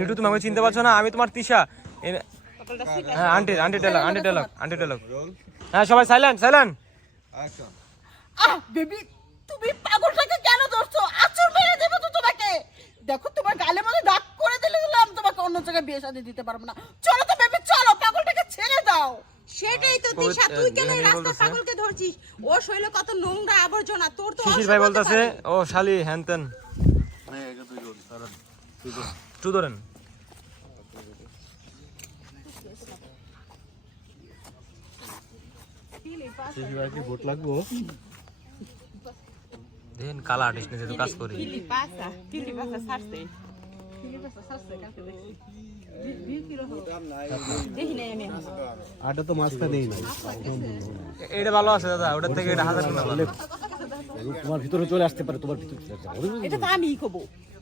লিটু তুমি আমাকে চিনতে পারছো না? আমি তোমার তিশা। হ্যাঁ আন্টি ডায়লগ। হ্যাঁ সবাই সাইলেন্ট। বেবি তুমি পাগলটাকে কেন ধরছো? আচর মেরে দেব তো তোমাকে। দেখো তোমার গালে মধ্যে দাগ করে দিলে আমি তোমাকে অন্য জায়গায় বিয়ে শাদী দিতে পারবো না। চলো তো বেবি চলো, পাগলটাকে ছেড়ে দাও। সেটাই তো দিশা, তুই কেন এই রাস্তা পাগলকে ধরছিস? ও শরীরে কত নোংরা আবর্জনা, তোর তো শিশির ভাই বলতেছে ও শালি হ্যানতেন। টু ধরেন। ভোট লাগবো দেখেন কালা আর্টিস্ট নিয়ে তো কাজ করি। আটা তো মাছটা নেই না, এটা ভালো আছে দাদা, ওটার থেকে এটা 1000 টাকা ভালো। তোমার ভিতরে চলে আসতে পারে, তোমার ভিতরে এটা তো আমিই কব।